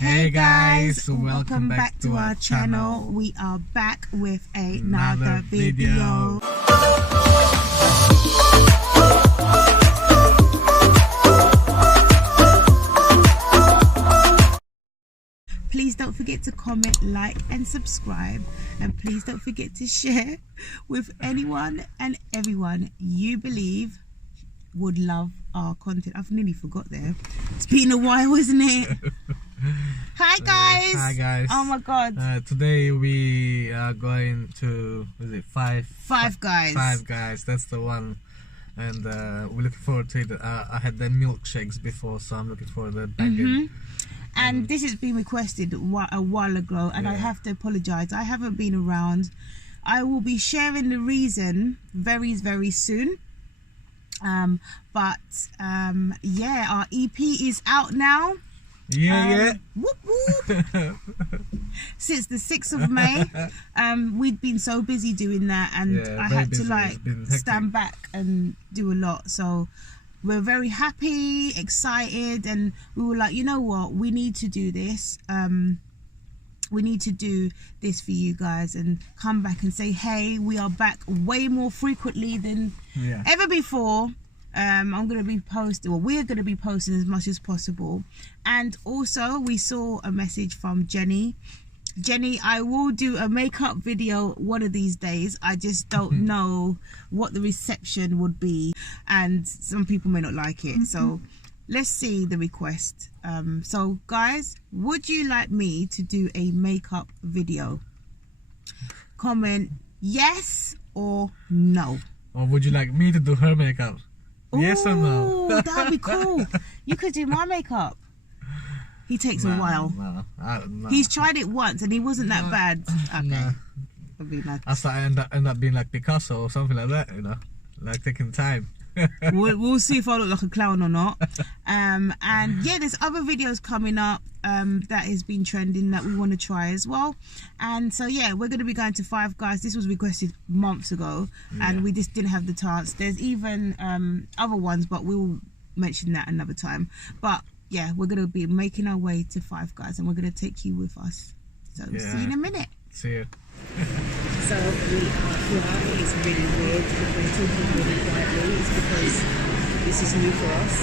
Hey guys, welcome back to our channel. We are back with another video. Please don't forget to comment, like and subscribe, and please don't forget to share with anyone and everyone you believe would love our content. I've nearly forgot there. It's been a while, isn't it? Hi guys. Hi guys. Oh my god. Today we are going to, is it Five Guys? Five Guys, that's the one. And we're looking forward to it. I had the milkshakes before, so I'm looking forward to that. And this has been requested a while ago, and I have to apologize. I haven't been around. I will be sharing the reason very soon. Yeah, our EP is out now. Whoop whoop. Since the 6th of May. We'd been so busy doing that, and I had to like stand back and do a lot. So we're very happy, excited, and we were like, you know what, we need to do this. We need to do this for you guys and come back and say, hey, we are back way more frequently than ever before. I'm going to be posting, or we're going to be posting as much as possible. And also we saw a message from Jenny. I will do a makeup video one of these days. I just don't know what the reception would be, and some people may not like it. So let's see the request. So guys, would you like me to do a makeup video? Comment yes or no. Or would you like me to do her makeup? Yes or no? That'd be cool. You could do my makeup. He takes a while. No. He's tried it once and he wasn't that bad. Okay. That'd be nice. I thought I end up being like Picasso or something like that, you know, like taking time. We'll see if I look like a clown or not. And yeah, there's other videos coming up that has been trending that we want to try as well. And so yeah, we're going to be going to Five Guys. This was requested months ago, and we just didn't have the chance. There's even other ones, but we'll mention that another time. But yeah, we're going to be making our way to Five Guys, and we're going to take you with us. So see you in a minute. See you. So we are here. It's really weird if we're talking really quietly. It's because this is new for us.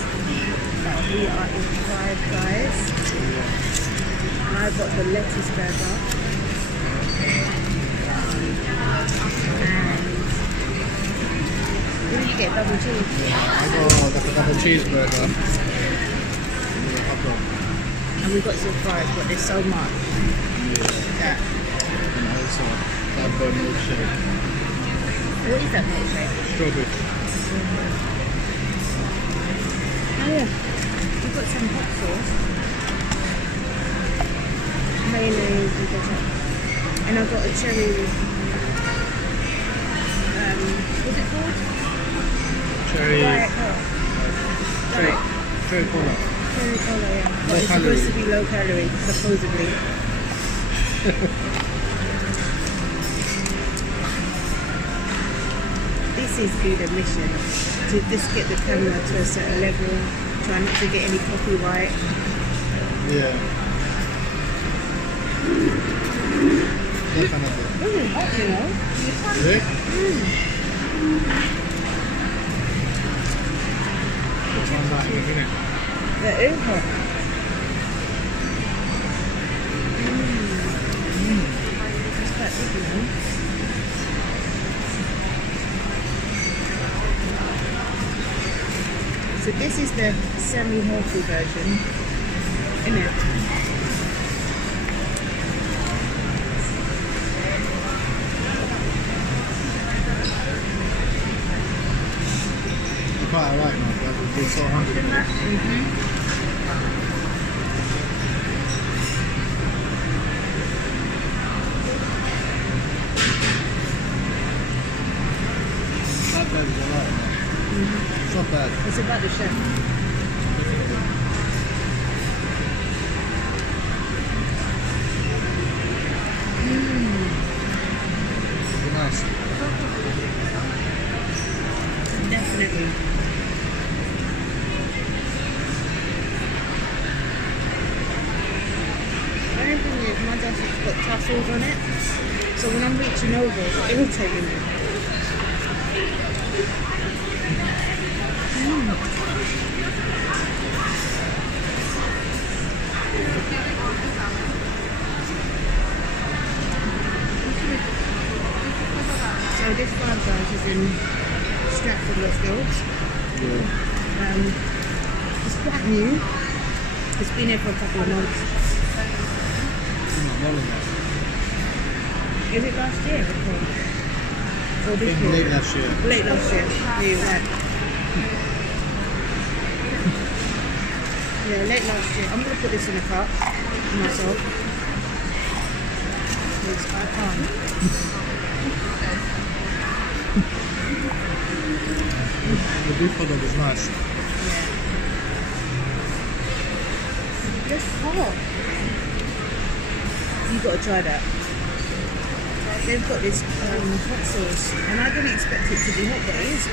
But we are in Five Guys. I got the lettuce burger. And what did you get? Double cheese? I got the double cheeseburger. And we got some fries, but there's so much that. And also that milkshake. What is that milkshake? Strawberry. Oh yeah, we've got some hot sauce, mayonnaise and ketchup, and I've got a cherry, what's it called? Cherry cola. Cherry cola, yeah. But it's supposed to be low calorie, supposedly. This is good admission, to just get the camera to a certain level, try not to get any copyright. Definitely. This is hot, you know. Is it? Which one's that, isn't it? That is hot. It's quite big, you know. So this is the semi-healthy version, isn't it? You're quite alright now, but we've been so hungry. Not bad, it's alright now. It's not bad. It's about the chef. It's nice. Definitely. it's got tassels on it. So when I'm reaching over, it's irritating me. So this Five Guys is in Stratford, West Guilds. It's quite new. It's been here for a couple of months. Is it last year? Or this year? Late last year. Late last year. Yeah, you're right. Yeah, late last year. I'm going to put this in a cup myself. Because I can't. The beef hot dog is nice. Yeah. It's hot. You got to try that. They've got this hot sauce, and I didn't expect it to be hot, but it is.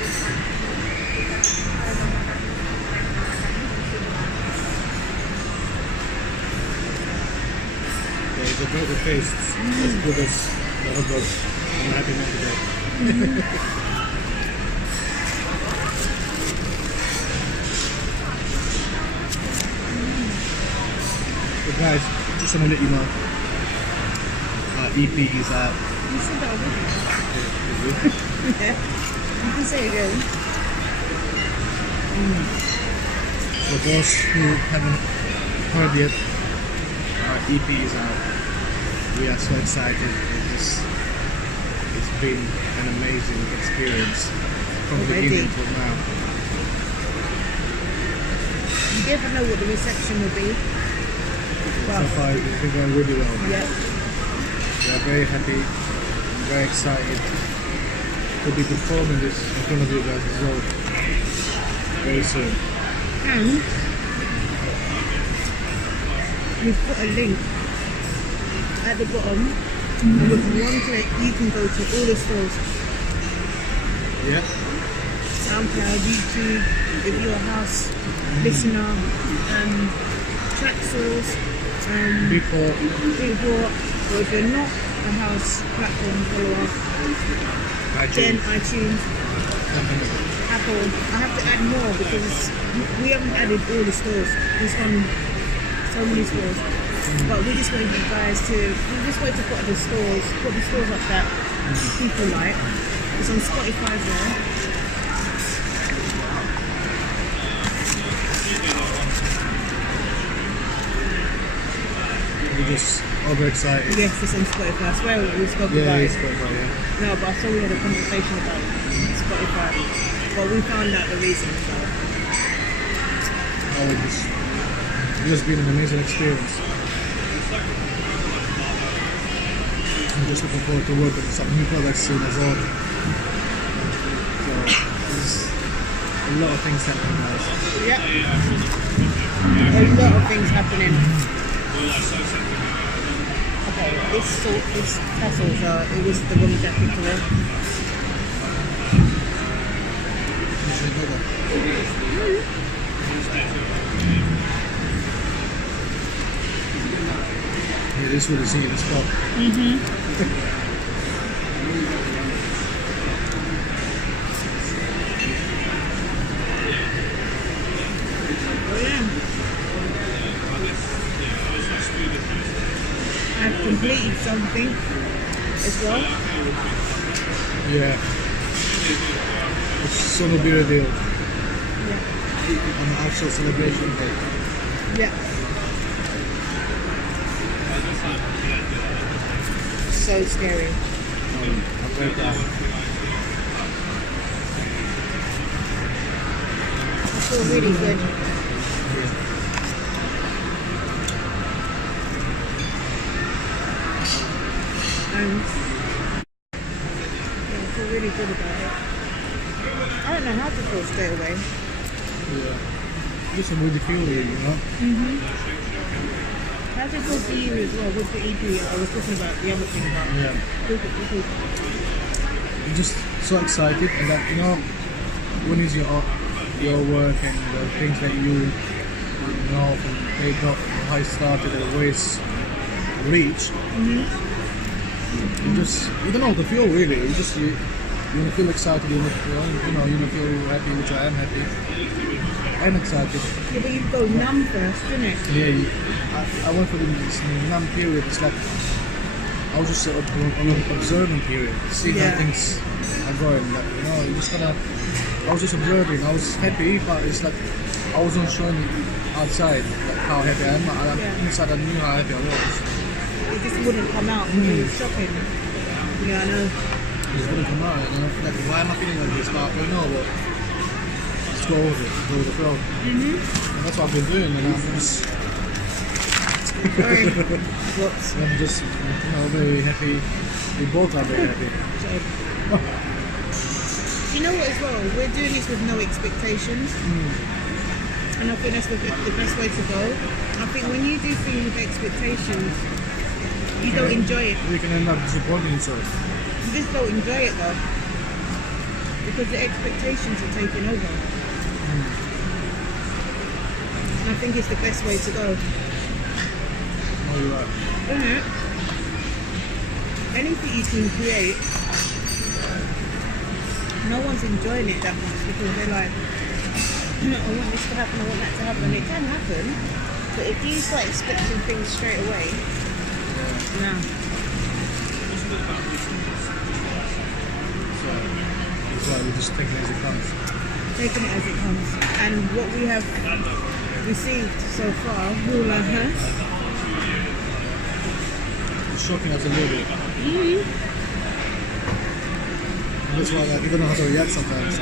Yeah, it's a better taste. As good as the hot dog. I'm happy not today. So guys, just want to let you know, our EP is out. You said that already. Yeah. You can say it again. For those who haven't heard yet, our EP is out. We are so excited. It's been an amazing experience from the beginning till now. You never know what the reception will be. So far, it's been going really well. Yeah. We are very happy, very excited to be performing this in front of you guys as well very soon. And we've put a link at the bottom, and with one click you can go to all the stores. Yeah. SoundCloud, YouTube, if you're a house listener, track source, Billboard, or if you're not a house platform follower, then iTunes, Apple. I have to add more because we haven't added all the stores. There's so many stores. But we just want you guys to, put the stores up that people like. It's on Spotify there. We're just overexcited. Yes, it's on Spotify. I swear we spoke about Yeah, it. it's Spotify, yeah. No, but I saw we had a conversation about Spotify. But we found out the reason. So. Oh, it's just been an amazing experience. I'm just looking forward to working with some new products soon as well. So there's a lot of things happening, guys. Yep. A lot of things happening. Okay, this tassels it was the wrong jacket to wear. Yeah, this would have seen the spot. I've completed something as well. Yeah. It's soon will be revealed. Yeah. On the actual celebration day. Yeah. So scary. I'm very proud. I feel really good. Yeah, I feel really good about it. I don't know how to feel straight away. Yeah. Just a really feel you know? How does it feel for you as well with the EP? I was talking about the other thing about. Yeah. I'm just so excited, and that when is your work and the things that you know from day dot, how it started, the ways reach, you don't know how to feel really. You want to feel excited, you want to feel happy, which I am happy. I'm excited. Yeah, but you go numb first, didn't it? Yeah, I went for this numb period. It's like I was just on an observing period, see how things are going. Like, you just gotta. I was just observing. I was happy, but it's like I wasn't showing outside like how happy I am. Inside, I knew how happy I was. It just wouldn't come out when you were shopping. Yeah, I know. It just wouldn't come out, and I feel like, why am I feeling like this? But you know what? Let's go with it. Go with the flow. And that's what I've been doing, and I'm just. I'm just, very happy. We both are very happy. You know what as well? We're doing this with no expectations. And I think that's the best way to go. I think when you do things with expectations, you don't enjoy it. You can end up disappointing yourself. You just don't enjoy it though. Because the expectations are taking over. And I think it's the best way to go. Oh, you're right. Isn't it? Anything you can create, no one's enjoying it that much because they're like, I want this to happen, I want that to happen. It can happen, but if you start expecting things straight away, no. So we're just taking it as it comes. Taking it as it comes. And what we have received so far, we're like, It's shocking us a little bit. That's why you don't know how to react sometimes.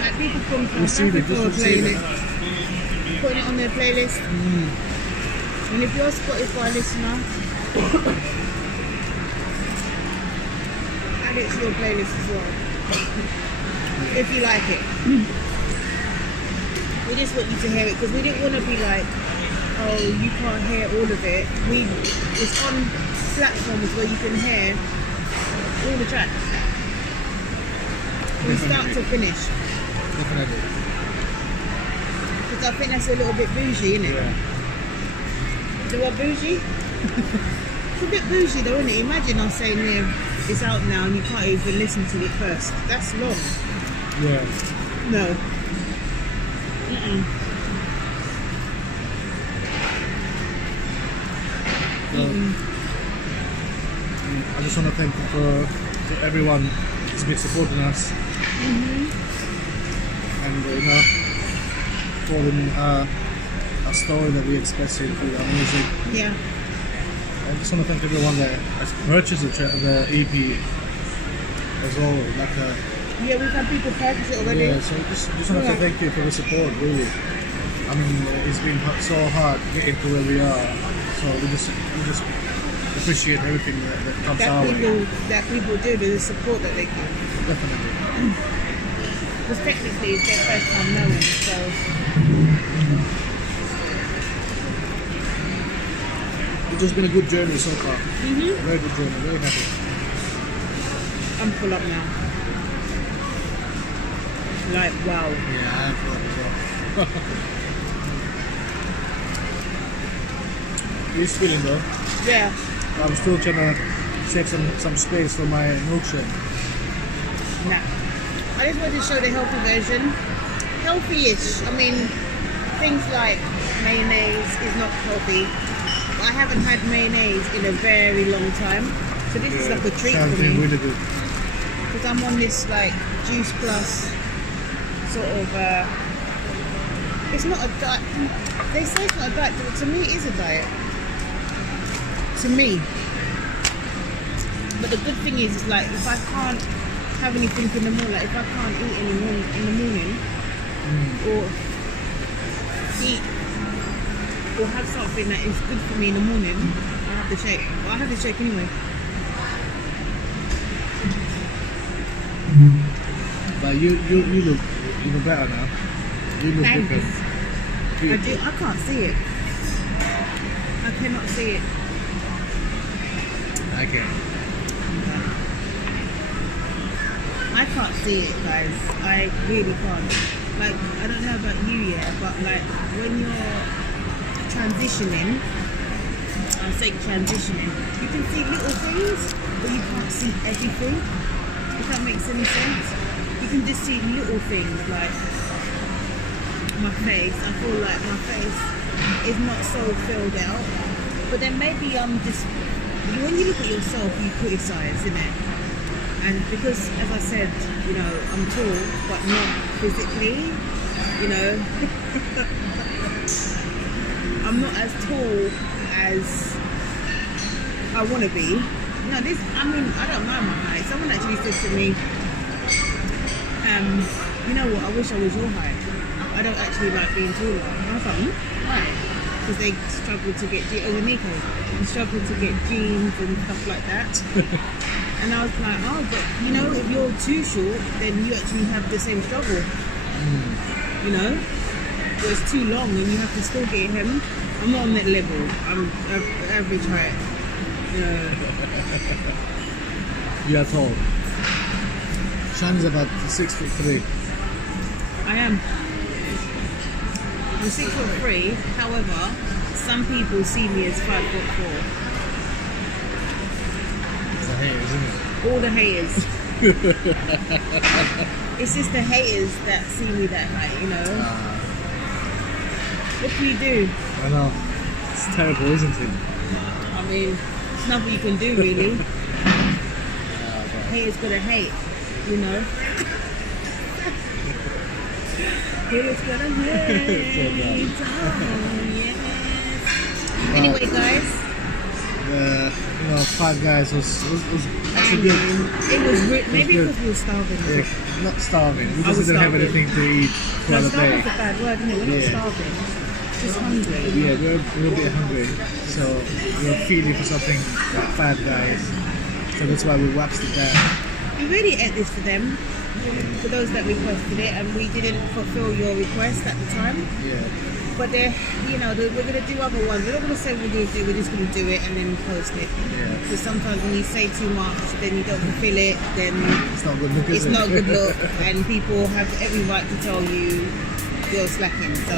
Like people come from Africa playing it, putting it on their playlist. And if you're a Spotify listener, add it to your playlist as well. If you like it. We just want you to hear it because we didn't want to be like, oh, you can't hear all of it. It's on platforms where you can hear all the tracks. From start to finish. Definitely. Because I think that's a little bit bougie, isn't it? Yeah. Do what bougie? It's a bit bougie though, isn't it? Imagine us saying it's out now and you can't even listen to it first. That's long. Yeah. No. I just want to thank you for everyone who's been supporting us. And following a story that we expressed through our music. Yeah. I just want to thank everyone that has purchased the EP as well. Yeah, we've had people purchase it already. Yeah, so just want to say thank you for the support, really. I mean, it's been so hard getting to where we are. So we just appreciate everything that comes our way. That people do, the support that they give. Definitely. Because technically it's their first time knowing, so... It's just been a good journey so far. A very good journey, very happy. I'm full up now. Like, wow. Yeah, I am full up as well. It's feeling though. Yeah. I'm still trying to save some space for my milkshake. Nah. I just wanted to show the healthy version. Healthy-ish. I mean, things like mayonnaise is not healthy. I haven't had mayonnaise in a very long time. So this is like a treat for me. Really good. Because I'm on this like juice plus sort of it's not a diet. They say it's not a diet, but to me it is a diet. To me. But the good thing is like if I can't have anything in the morning, like if I can't eat in the morning or eat or have something that is good for me in the morning, I have the shake. Well, I have the shake anyway. But you look even better now. You look Thanks. different. I do. I can't see it. I cannot see it. I can. I can't see it, guys. I really can't. Like, I don't know about you, yeah, but like when you're transitioning, I say transitioning. You can see little things, but you can't see everything. If that makes any sense. You can just see little things like my face. I feel like my face is not so filled out. But then maybe I'm just, when you look at yourself, you criticize, innit? And because, as I said, you know, I'm tall, but not physically, you know. I'm not as tall as I want to be. No, this, I mean, I don't mind my height. Someone actually said to me, you know what, I wish I was your height. I don't actually like being taller. I was like, why? Because they struggle to get, they struggle to get jeans and stuff like that. And I was like, oh, but you know, if you're too short, then you actually have the same struggle. You know? Where it's too long and you have to still get him. I'm not on that level. I'm average height. You are tall. Sean is about 6'3". I am. I'm 6'3". However, some people see me as 5'4". It's the haters, isn't it? All the haters. It's just the haters that see me that height, you know. What can you do? I know. It's terrible, isn't it? I mean, there's nothing you can do really. Haters gonna hate, you know. Haters gonna hate. Oh, yes. Anyway, guys. You know, Five Guys was actually good. It was maybe because we were starving. Yeah, not starving. We I was just didn't have starving. anything to eat for the Starving day. is a bad word, isn't it? We're not starving. Just hungry. Yeah, we're a bit hungry, so we're feeling for something like Five Guys. So that's why we watched it down. We really ate this for them, for those that requested it, and we didn't fulfill your request at the time. Yeah. But they're, you know, we're going to do other ones. We're not going to say what we're going to do, we're just going to do it and then post it. Yeah. Because sometimes when you say too much, then you don't fulfill it, then It's not good look, is it's it? not a good look, and people have every right to tell you you're slacking. So,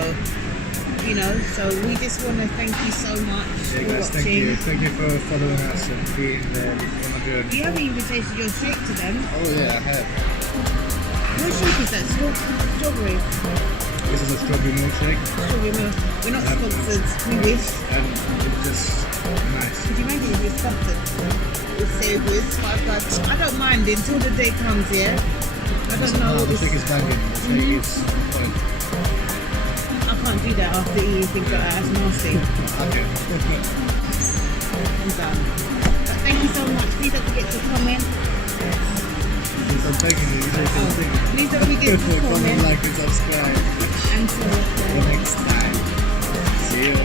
you know, so we just want to thank you so much Yeah, for guys, watching. thank you for following us and being there on the journey. Do you have even tasted your shake to them? Oh yeah, I have. What shake is that? Strawberry? This is a strawberry milkshake, Strawberry milk. We're not sponsored. We wish. and it's just nice. Could you imagine if we're sponsored? It's so good. Five Guys. I don't mind until the day comes, yeah? I don't know. The It's, shake is banging. The shake is fun. I can't do that after eating things like that. That's nasty. Okay. I'm done. But thank you so much. Please don't forget to comment. Please don't thank you. Please don't forget to Comment, comment. like, and subscribe. And so, Until next time. See you.